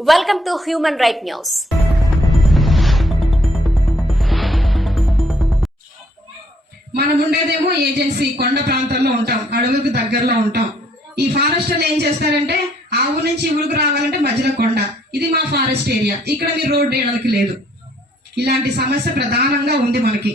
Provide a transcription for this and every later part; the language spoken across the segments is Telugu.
Welcome to human right news మనం ఉండేదేమో ఏజెన్సీ కొండ ప్రాంతంలో ఉంటాం అడవులకు దగ్గరలో ఉంటాం. ఈ ఫారెస్ట్ ఏం చేస్తారంటే ఆ ఊరు నుంచి ఈ ఊరికి రావాలంటే మధ్యలో కొండ. ఇది మా ఫారెస్ట్ ఏరియా. ఇక్కడ మీరు రోడ్డు వేయడానికి లేదు. ఇలాంటి సమస్య ప్రధానంగా ఉంది మనకి.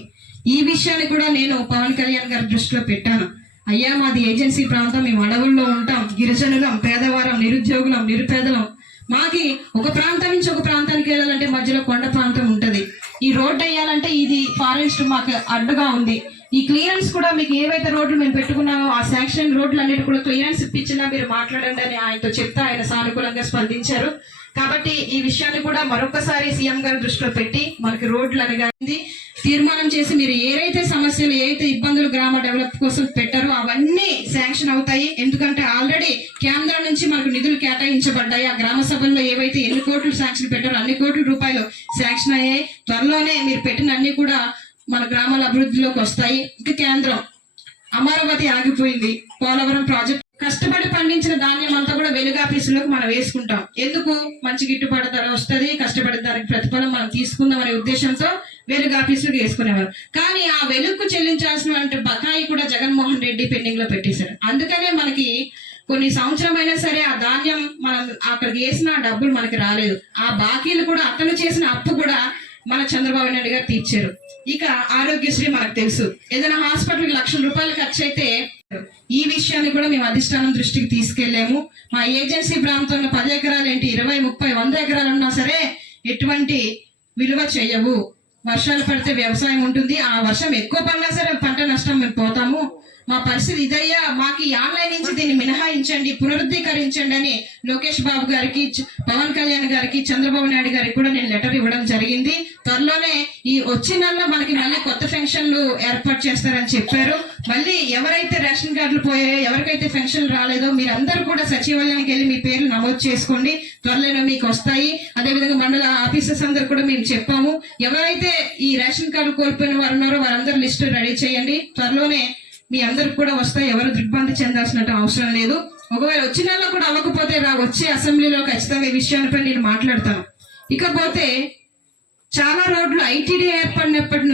ఈ విషయాన్ని కూడా నేను పవన్ కళ్యాణ్ గారి దృష్టిలో పెట్టాను. అయ్యా మాది ఏజెన్సీ ప్రాంతం మేము అడవుల్లో ఉంటాం గిరిజనులం పేదవారం నిరుద్యోగులం నిరుపేదలం. మాకి ఒక ప్రాంతం నుంచి ఒక ప్రాంతానికి వెళ్ళాలంటే మధ్యలో కొండ ప్రాంతం ఉంటది. ఈ రోడ్ వేయాలంటే ఇది ఫారెస్ట్ మాకు అడ్డుగా ఉంది. ఈ క్లియరెన్స్ కూడా మీకు ఏవైతే రోడ్లు మేము పెట్టుకున్నామో ఆ శాంక్షన్ రోడ్లు అన్నిటి కూడా క్లియరెన్స్ ఇప్పించినా మీరు మాట్లాడండి అని ఆయనతో చెప్తే ఆయన సానుకూలంగా స్పందించారు. కాబట్టి ఈ విషయాన్ని కూడా మరొకసారి సీఎం గారి దృష్టిలో పెట్టి మనకి రోడ్లు అనగానే తీర్మానం చేసి మీరు ఏదైతే సమస్యలు ఏదైతే ఇబ్బందులు గ్రామ డెవలప్ కోసం పెట్టారో అవన్నీ శాంక్షన్ అవుతాయి ఎందుకంటే ఆల్రెడీ కేంద్రం నుంచి మనకు నిధులు కేటాయించబడ్డాయి. ఆ గ్రామ సభల్లో ఏవైతే ఎన్ని కోట్లు శాంక్షన్ పెట్టారో అన్ని కోట్ల రూపాయలు శాంక్షన్ అయ్యాయి. త్వరలోనే మీరు పెట్టిన అన్ని కూడా మన గ్రామాల అభివృద్ధిలోకి వస్తాయి. ఇక కేంద్రం అమరావతి ఆగిపోయింది. పోలవరం ప్రాజెక్ట్ కష్టపడి పండించిన ధాన్యం అంతా కూడా వెలుగు మనం వేసుకుంటాం. ఎందుకు? మంచి గిట్టుబాటు ధర వస్తుంది కష్టపడి దానికి ప్రతిఫలం మనం తీసుకుందాం అనే ఉద్దేశంతో వెలుగాఫీసులకు వేసుకునేవారు. కానీ ఆ వెలుగుకు చెల్లించాల్సిన బకాయి కూడా జగన్మోహన్ రెడ్డి పెండింగ్లో పెట్టేశారు. అందుకనే మనకి కొన్ని సంవత్సరం అయినా సరే ఆ ధాన్యం మనం అక్కడ వేసిన డబ్బులు మనకి రాలేదు. ఆ బాకీలు కూడా అతను చేసిన అప్పు కూడా మన చంద్రబాబు నాయుడు గారు తీర్చారు. ఇక ఆరోగ్యశ్రీ మనకు తెలుసు. ఏదైనా హాస్పిటల్కి లక్షల రూపాయలు ఖర్చు అయితే ఈ విషయాన్ని కూడా మేము అధిష్టానం దృష్టికి తీసుకెళ్ళాము మా ఏజెన్సీ ప్రాంతంలో పది ఎకరాలు ఏంటి? ఇరవై ముప్పై వంద ఎకరాలు ఉన్నా సరే ఎటువంటి విలువ చేయవు వర్షాలు పడితే వ్యవసాయం ఉంటుంది. ఆ వర్షం ఎక్కువ పడినా సరే మా పరిస్థితి ఇదయ్యా. మాకు ఆన్లైన్ నుంచి దీన్ని మినహాయించండి పునరుద్ధీకరించండి అని లోకేష్ బాబు గారికి పవన్ కళ్యాణ్ గారికి చంద్రబాబు నాయుడు గారికి కూడా నేను లెటర్ ఇవ్వడం జరిగింది. త్వరలోనే ఈ వచ్చే నెలలో మనకి మళ్ళీ కొత్త ఫెన్షన్లు ఏర్పాటు చేస్తారని చెప్పారు. మళ్ళీ ఎవరైతే రేషన్ కార్డులు పోయాయో ఎవరికైతే పెన్షన్ రాలేదో మీరందరూ కూడా సచివాలయానికి వెళ్ళి మీ పేర్లు నమోదు చేసుకోండి. త్వరలోనే మీకు వస్తాయి. అదేవిధంగా మండల ఆఫీసర్స్ అందరు కూడా మేము చెప్పాము. ఎవరైతే ఈ రేషన్ కార్డు కోల్పోయిన వారు ఉన్నారో వారందరూ లిస్టు రెడీ చేయండి. త్వరలోనే మీ అందరికి కూడా వస్తాయి. ఎవరు దిగ్భ్రాంతి చెందాల్సిన అవసరం లేదు. ఒకవేళ వచ్చిన కూడా అవ్వకపోతే రా వచ్చే అసెంబ్లీలో ఖచ్చితంగా ఈ విషయాలపై నేను మాట్లాడతాను. ఇకపోతే చాలా రోడ్లు ఐటీడీ ఏర్పడినప్పటి